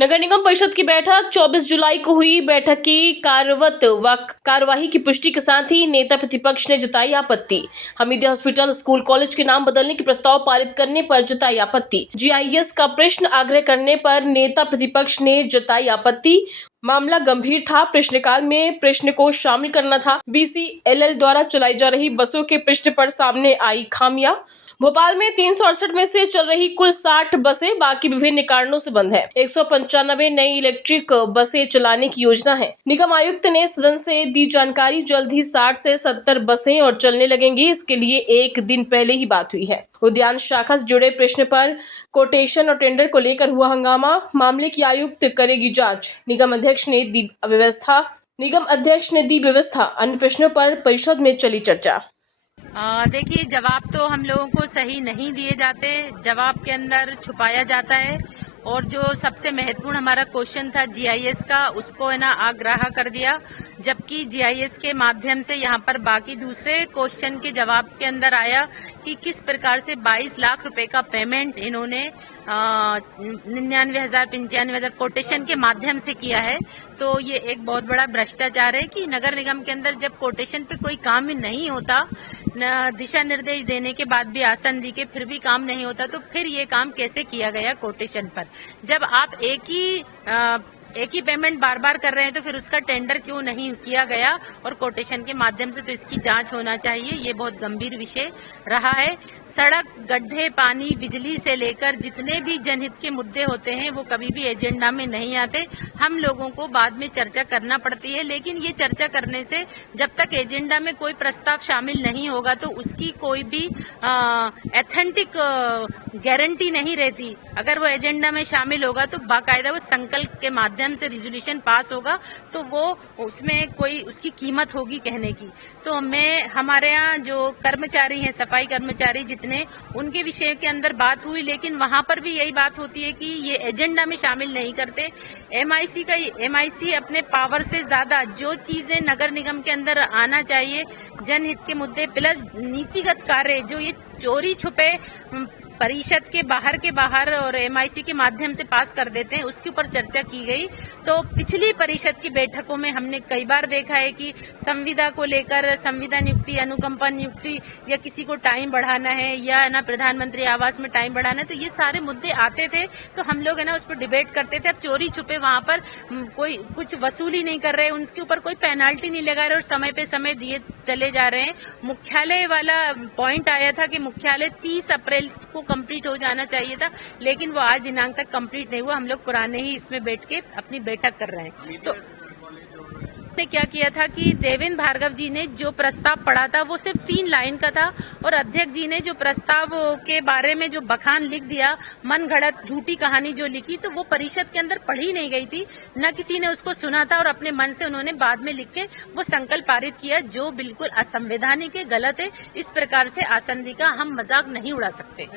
नगर निगम परिषद की बैठक 24 जुलाई को हुई। बैठक की कार्यवाही की पुष्टि के साथ ही नेता प्रतिपक्ष ने जताई आपत्ति। हमीदिया हॉस्पिटल स्कूल कॉलेज के नाम बदलने के प्रस्ताव पारित करने पर जताई आपत्ति। जीआईएस का प्रश्न आग्रह करने पर नेता प्रतिपक्ष ने जताई आपत्ति। मामला गंभीर था, प्रश्नकाल में प्रश्न को शामिल करना था। बीसीएलएल द्वारा चलाई जा रही बसों के प्रश्न पर सामने आई खामियां। भोपाल में 368 में से चल रही कुल 60 बसें बाकी विभिन्न कारणों से बंद है। 195 नई इलेक्ट्रिक बसें चलाने की योजना है। निगम आयुक्त ने सदन से दी जानकारी, जल्द ही 60 से 70 बसें और चलने लगेंगी। इसके लिए एक दिन पहले ही बात हुई है। उद्यान शाखा से जुड़े प्रश्न पर कोटेशन और टेंडर को लेकर हुआ हंगामा। मामले की आयुक्त करेगी जांच। निगम अध्यक्ष ने दी व्यवस्था। अन्य प्रश्नों पर परिषद में चली चर्चा। देखिए, जवाब तो हम लोगों को सही नहीं दिए जाते, जवाब के अंदर छुपाया जाता है। और जो सबसे महत्वपूर्ण हमारा क्वेश्चन था जीआईएस का, उसको है ना आग्राह कर दिया, जबकि जीआईएस के माध्यम से यहाँ पर बाकी दूसरे क्वेश्चन के जवाब के अंदर आया कि किस प्रकार से 22 लाख रुपए का पेमेंट इन्होंने 99,000 95,000 कोटेशन के माध्यम से किया है। तो ये एक बहुत बड़ा भ्रष्टाचार है कि नगर निगम के अंदर जब कोटेशन पे कोई काम ही नहीं होता, दिशा निर्देश देने के बाद भी, आसन दी के फिर भी काम नहीं होता, तो फिर ये काम कैसे किया गया कोटेशन पर? जब आप एक ही पेमेंट बार बार कर रहे हैं तो फिर उसका टेंडर क्यों नहीं किया गया और कोटेशन के माध्यम से? तो इसकी जांच होना चाहिए। ये बहुत गंभीर विषय रहा है। सड़क, गड्ढे, पानी, बिजली से लेकर जितने भी जनहित के मुद्दे होते हैं वो कभी भी एजेंडा में नहीं आते। हम लोगों को बाद में चर्चा करना पड़ती है, लेकिन ये चर्चा करने से जब तक एजेंडा में कोई प्रस्ताव शामिल नहीं होगा तो उसकी कोई भी एथेंटिक गारंटी नहीं रहती। अगर वो एजेंडा में शामिल होगा तो बाकायदा वो संकल्प के माध्यम से रिजोल्यूशन पास होगा, तो वो उसमें कोई उसकी कीमत होगी कहने की। तो हमारे यहाँ जो कर्मचारी हैं, सफाई कर्मचारी जितने, उनके विषय के अंदर बात हुई, लेकिन वहां पर भी यही बात होती है कि ये एजेंडा में शामिल नहीं करते। एमआईसी अपने पावर से ज्यादा जो चीजें नगर निगम के अंदर आना चाहिए, जनहित के मुद्दे प्लस नीतिगत कार्य, जो ये चोरी छुपे परिषद के बाहर और एमआईसी के माध्यम से पास कर देते हैं, उसके ऊपर चर्चा की गई। तो पिछली परिषद की बैठकों में हमने कई बार देखा है कि संविदा को लेकर, संविदा नियुक्ति, अनुकंपा नियुक्ति, या किसी को टाइम बढ़ाना है, या ना प्रधानमंत्री आवास में टाइम बढ़ाना है, तो ये सारे मुद्दे आते थे तो हम लोग है ना उस पर डिबेट करते थे। अब चोरी छुपे वहां पर कोई कुछ वसूली नहीं कर रहे, उनके ऊपर कोई पेनाल्टी नहीं लगा रहे और समय पे समय दिए चले जा रहे हैं। मुख्यालय वाला पॉइंट आया था कि मुख्यालय 30 अप्रैल को कंप्लीट हो जाना चाहिए था, लेकिन वो आज दिनांक तक कंप्लीट नहीं हुआ। हम लोग पुराने ही इसमें बैठ के अपनी बैठक कर रहे हैं। तो ने क्या किया था कि देवेंद्र भार्गव जी ने जो प्रस्ताव पढ़ा था वो सिर्फ 3 लाइन का था, और अध्यक्ष जी ने जो प्रस्ताव के बारे में जो बखान लिख दिया, मन घड़त झूठी कहानी जो लिखी, तो वो परिषद के अंदर पढ़ी नहीं गई थी, न किसी ने उसको सुना था, और अपने मन से उन्होंने बाद में लिख के वो संकल्प पारित किया, जो बिल्कुल असंवैधानिक है, गलत है। इस प्रकार से आसंदी का हम मजाक नहीं उड़ा सकते।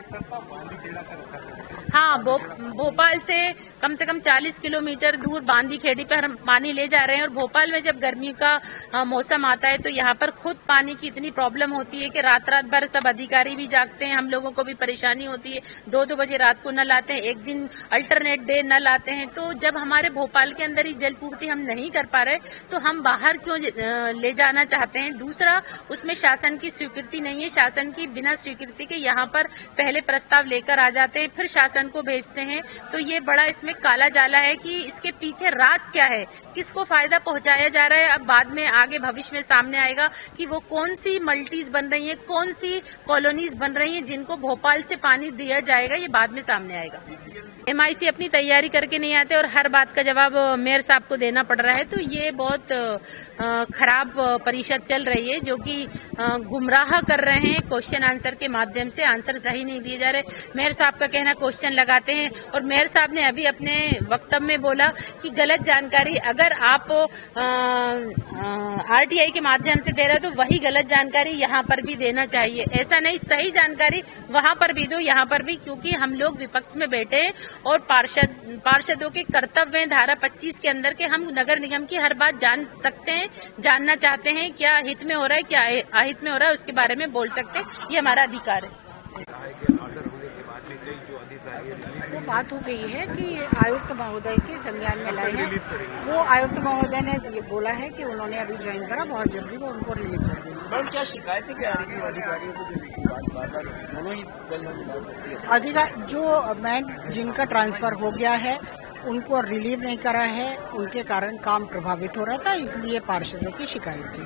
हाँ, भोपाल से कम 40 किलोमीटर दूर बांदी खेड़ी पर हम पानी ले जा रहे हैं, और भोपाल में जब गर्मी का मौसम आता है तो यहाँ पर खुद पानी की इतनी प्रॉब्लम होती है कि रात भर सब अधिकारी भी जागते हैं, हम लोगों को भी परेशानी होती है। 2-2 बजे रात को नल आते हैं, एक दिन अल्टरनेट डे नल आते हैं। तो जब हमारे भोपाल के अंदर ही जल पूर्ति हम नहीं कर पा रहे तो हम बाहर क्यों ले जाना चाहते हैं? दूसरा, उसमें शासन की स्वीकृति नहीं है। शासन की बिना स्वीकृति के यहाँ पर पहले प्रस्ताव लेकर आ जाते हैं, फिर शासन को भेजते हैं। तो ये बड़ा इसमें काला जाला है कि इसके पीछे राज क्या है, किसको फायदा पहुंचाया जा रहा है। अब बाद में आगे भविष्य में सामने आएगा कि वो कौन सी मल्टीज बन रही है, कौन सी कॉलोनीज बन रही है जिनको भोपाल से पानी दिया जाएगा, ये बाद में सामने आएगा। एमआईसी अपनी तैयारी करके नहीं आते और हर बात का जवाब मेयर साहब को देना पड़ रहा है, तो ये बहुत खराब परिषद चल रही है, जो कि गुमराह कर रहे हैं। क्वेश्चन आंसर के माध्यम से आंसर सही नहीं दिए जा रहे। मेयर साहब का कहना क्वेश्चन लगाते हैं, और मेयर साहब ने अभी अपने वक्तव्य में बोला कि गलत जानकारी अगर आप आरटीआई के माध्यम से दे रहे हो तो वही गलत जानकारी यहाँ पर भी देना चाहिए। ऐसा नहीं, सही जानकारी वहां पर भी दो, यहाँ पर भी, क्योंकि हम लोग विपक्ष में बैठे हैं और पार्षदों के कर्तव्य हैं धारा 25 के अंदर के। हम नगर निगम की हर बात जान सकते हैं, जानना चाहते हैं, क्या हित में हो रहा है, क्या अहित में हो रहा है, उसके बारे में बोल सकते हैं, ये हमारा अधिकार है। बात हो गई है कि आयुक्त महोदय के संज्ञान में लाए हैं। वो आयुक्त महोदय ने ये बोला है कि उन्होंने अभी ज्वाइन करा, बहुत जल्दी वो उनको रिलीव कर देंगे। मैम क्या शिकायतें क्या आ रही है अधिकारियों को जो बार-बार दोनों ही दल में बात होती है? अधिकार जो मैन जिनका ट्रांसफर हो गया है उनको रिलीव नहीं करा है, उनके कारण काम प्रभावित हो रहा था, इसलिए पार्षदों की शिकायत की।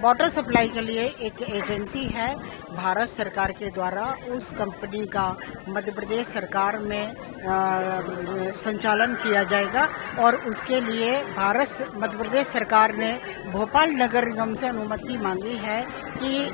वाटर सप्लाई के लिए एक एजेंसी है भारत सरकार के द्वारा, उस कंपनी का मध्य प्रदेश सरकार में संचालन किया जाएगा और उसके लिए मध्य प्रदेश सरकार ने भोपाल नगर निगम से अनुमति मांगी है कि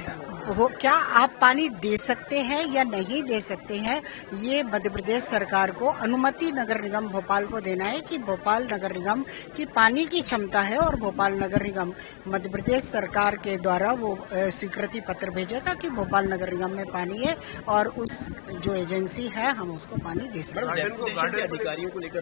क्या आप पानी दे सकते हैं या नहीं दे सकते हैं। ये मध्य प्रदेश सरकार को अनुमति नगर निगम भोपाल को देना है कि भोपाल नगर निगम की पानी की क्षमता है और भोपाल नगर निगम मध्य प्रदेश सरकार के द्वारा वो स्वीकृति पत्र भेजेगा कि भोपाल नगर निगम में पानी है और उस जो एजेंसी है हम उसको पानी दे सकते हैं। अधिकारियों को लेकर